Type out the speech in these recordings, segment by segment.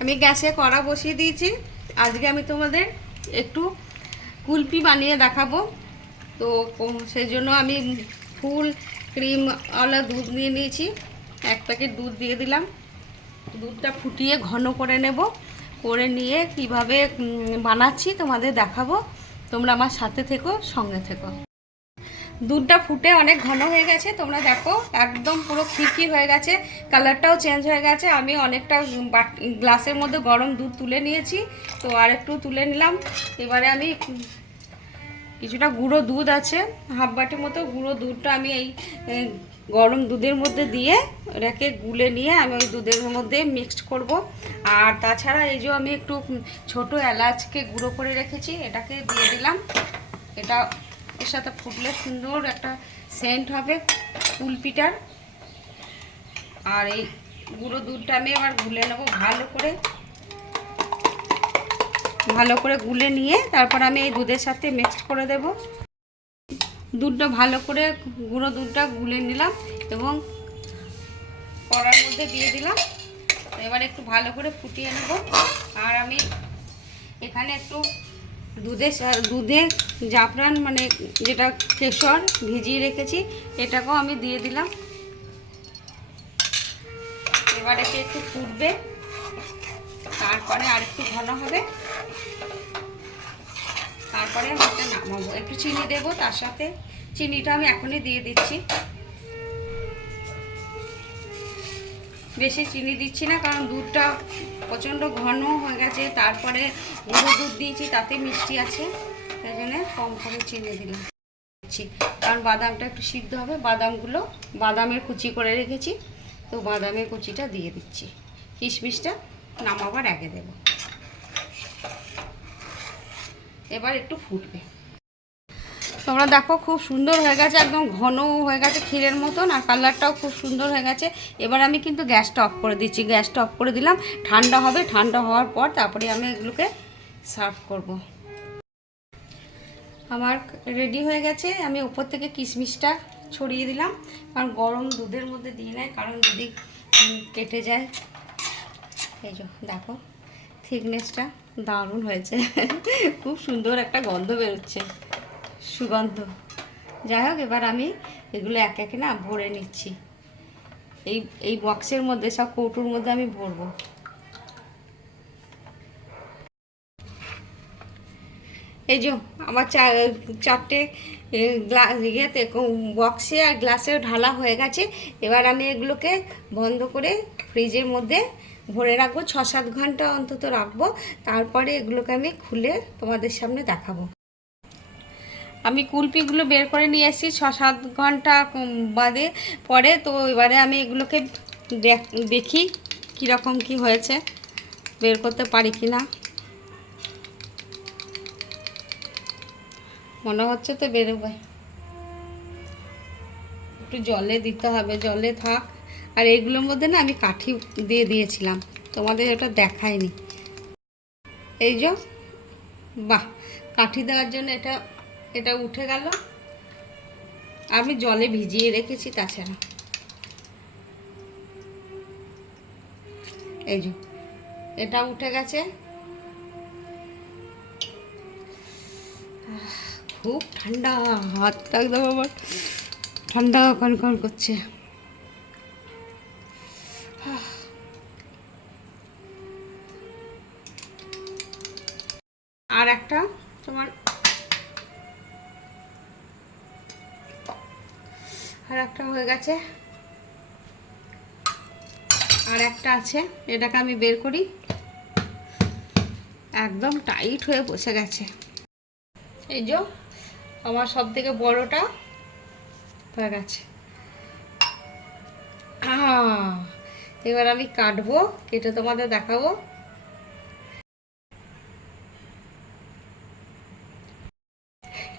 আমি গ্যাসে কড়া বসিয়ে দিয়েছি। আজকে আমি তোমাদের একটু কুলপি বানিয়ে দেখাবো। তো সেই জন্য আমি ফুল ক্রিমওয়ালা দুধ নিয়ে নিয়েছি। 1 প্যাকেট দুধ দিয়ে দিলাম। দুধটা ফুটিয়ে ঘন করে নেব, করে নিয়ে কিভাবে বানাচ্ছি তোমাদের দেখাবো। তোমরা আমার সাথে থেকো, সঙ্গে থেকো। দুধটা ফুটে অনেক ঘন হয়ে গেছে, তোমরা দেখো একদম পুরো খিরখির হয়ে গেছে, কালারটাও চেঞ্জ হয়ে গেছে। আমি অনেকটা গ্লাসের মধ্যে গরম দুধ তুলে নিয়েছি, তো আর একটু তুলে নিলাম। এবারে আমি কিছুটা গুঁড়ো দুধ আছে, হাফ বাটির মতো গুঁড়ো দুধটা আমি এই গরম দুধের মধ্যে দিয়ে এটাকে গুলে নিয়ে আমি ওই দুধের মধ্যে মিক্সড করব। আর তাছাড়া এই যে আমি একটু ছোট এলাচকে গুঁড়ো করে রেখেছি, এটাকে দিয়ে দিলাম। এটা এর সাথে ফুটলে সুন্দর একটা সেন্ট হবে কুলপিটার। আর এই গুঁড়ো দুধটা আমি আবার গুলে নেব ভালো করে গুলে নিয়ে তারপর আমি এই দুধের সাথে মিক্সড করে দেব। দুধটা ভালো করে গুঁড়ো দুধটা গুলে নিলাম এবং কড়ার মধ্যে দিয়ে দিলাম। এবার একটু ভালো করে ফুটিয়ে নেব। আর আমি এখানে একটু দুধে জাফরান মানে যেটা কেশর ভিজিয়ে রেখেছি, এটাকেও আমি দিয়ে দিলাম। এবার এতে একটু ফুটবে, তারপরে আর একটু ঘন হবে, তারপরে আমি এটা নামাবো। একটু চিনি দেবো তার সাথে, চিনিটা আমি এখনই দিয়ে দিচ্ছি। বেশি চিনি দিচ্ছি না, কারণ দুধটা প্রচণ্ড ঘন হয়ে গেছে, তারপরে গুঁড়ো দুধ দিয়েছি তাতে মিষ্টি আছে, তাই জন্য কম করে চিনি দিলাম। কারণ বাদামটা একটু সিদ্ধ হবে। বাদামের কুচি করে রেখেছি, তো বাদামের কুচিটা দিয়ে দিচ্ছি। কিশমিশটা নামাবার আগে দেব। এবার একটু ফুটবে। তোমরা দেখো খুব সুন্দর হয়ে গেছে, একদম ঘন হয়ে গেছে ক্ষীরের মতন, আর কালারটাও খুব সুন্দর হয়ে গেছে। এবার আমি কিন্তু গ্যাসটা অফ করে দিচ্ছি। গ্যাসটা অফ করে দিলাম, ঠান্ডা হবে। ঠান্ডা হওয়ার পর তারপরে আমি এগুলোকে সার্ভ করব। আমার রেডি হয়ে গেছে। আমি উপর থেকে কিশমিশটা ছড়িয়ে দিলাম, কারণ গরম দুধের মধ্যে দিয়ে নেয়, কারণ যদি কেটে যায়। এই যে দেখো থিকনেসটা দারুণ হয়েছে। খুব সুন্দর একটা গন্ধ বেরোচ্ছে, সুগন্ধ। যাই হোক, এবার আমি এগুলো এক একে না ভরে নিচ্ছি। এই বক্সের মধ্যে, সব কৌটোর মধ্যে আমি ভরবো। এই যে আমার চারটে ইয়েতে বক্সে আর গ্লাসে ঢালা হয়ে গেছে। এবার আমি এগুলোকে বন্ধ করে ফ্রিজের মধ্যে ভরে রাখবো, 6-7 ঘন্টা অন্তত রাখবো। তারপরে এগুলোকে আমি খুলে তোমাদের সামনে দেখাবো। আমি কুলপিগুলো বের করে নিয়ে এসেছি 6-7 ঘন্টা বাদে পরে। তো এবারে আমি এগুলোকে দেখি কীরকম কি হয়েছে, বের করতে পারি কি না। মনে হচ্ছে তো বেরোবে। একটু জলে দিতে হবে, জলে থাক। আর এইগুলোর মধ্যে না আমি কাঠি দিয়ে দিয়েছিলাম, তোমাদের ওটা দেখায়নি। এই যে বাহ, কাঠি দেওয়ার জন্য এটা উঠে গেল। আমি জলে ভিজিয়ে রেখেছি তাছাড়া। এই যে এটা উঠে গেছে। খুব ঠান্ডা, হাতটা একদম আমার ঠান্ডা কনকন করছে। আর একটা তোমার আর একটা হয়ে গেছে, আর একটা আছে। এটাকে আমি বের করি। একদম টাইট হয়ে বসে গেছে। এই যে আমার সব থেকে বড়টা হয়ে গেছে। এবার আমি কাটবো, কেটে তোমাদের দেখাবো।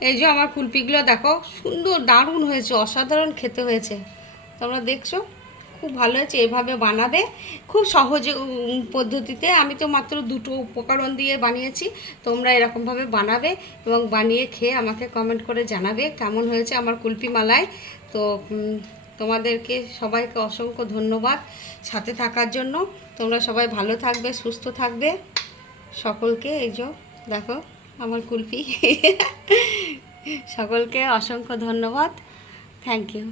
এই যে আমার কুলপিগুলো দেখো, সুন্দর দারুণ হয়েছে, অসাধারণ খেতে হয়েছে। তোমরা দেখছো, খুব ভালো হয়েছে। এভাবে বানাবে, খুব সহজ পদ্ধতিতে। আমি তো মাত্র 2টো উপকরণ দিয়ে বানিয়েছি। তোমরা এরকমভাবে বানাবে এবং বানিয়ে খেয়ে আমাকে কমেন্ট করে জানাবে কেমন হয়েছে আমার কুলপি মালাই। তো তোমাদেরকে সবাইকে অসংখ্য ধন্যবাদ সাথে থাকার জন্য। তোমরা সবাই ভালো থাকবে, সুস্থ থাকবে। সকলকে এই যে দেখো আমার কুলপি সকলকে অসংখ্য ধন্যবাদ। Thank you.